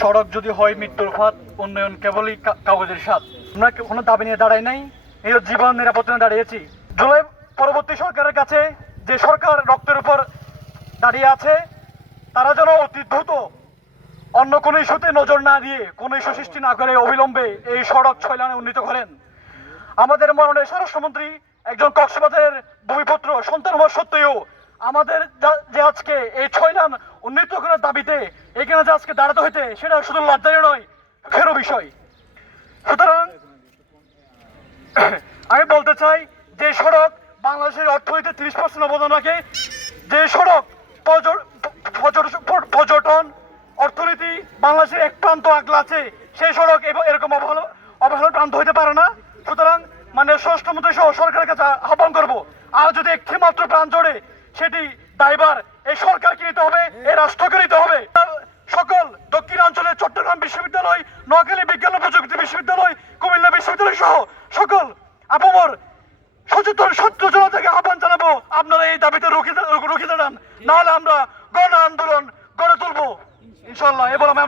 সড়ক যদি হয় মৃত্যুর ফাঁদ, উন্নয়ন কেবলই কাগজের স্বাদ। আমরা কোনো দাবি নিয়ে দাঁড়াই নাই, এই জীবন নিরাপত্তা নিয়ে দাঁড়িয়েছি। জুলাই পরবর্তী সরকারের কাছে, যে সরকার রক্তের উপর দাঁড়িয়ে আছে, তারা যেন অতি দ্রুত অন্য কোনো ইস্যুতে নজর না দিয়ে, কোনো ইস্যু সৃষ্টি না করে অবিলম্বে এই সড়ক ছয়লানে উন্নীত করেন। আমাদের মাননীয় স্বরাষ্ট্রমন্ত্রী একজন কক্সবাজারের ভূমিপুত্র সন্তান হওয়া সত্ত্বেও আমাদের যে আজকে এই ছয়লান উন্নীত করার দাবিতে এখানে যে আজকে দাঁড়াতে হইতে, সেটা শুধু লজ্জায় নয়, ফেরো বিষয়। সুতরাং আমি বলতে চাই, যে সড়ক বাংলাদেশের অর্থনীতিতে 30% অবদান রাখে, যে সড়ক পর্যটন অর্থনীতি বাংলাদেশের এক প্রান্ত আগলা আছে, সেই সড়ক এরকম অবহেলার প্রান্ত হইতে পারে না। সুতরাং মানে স্বরাষ্ট্রমন্ত্রী সহ সরকারের কাছে আহ্বান করবো, আর যদি একটি মাত্র প্রাণ জড়ে, সেটি দায়ভার এই সরকারকে নিতে হবে, এই রাষ্ট্রকে নিতে হবে। সকল দক্ষিণাঞ্চলের চট্টগ্রাম বিশ্ববিদ্যালয়, নোয়াখালী বিজ্ঞান ও প্রযুক্তি বিশ্ববিদ্যালয়, কুমিল্লা বিশ্ববিদ্যালয় সহ সকল আপামর সচেতন ছাত্র জনতাকে আহ্বান জানাবো, আপনারা এই দাবিতে রুখে দাঁড়ান, নাহলে আমরা গণ আন্দোলন গড়ে তুলবো ইনশাল্লাহ। এবং আমি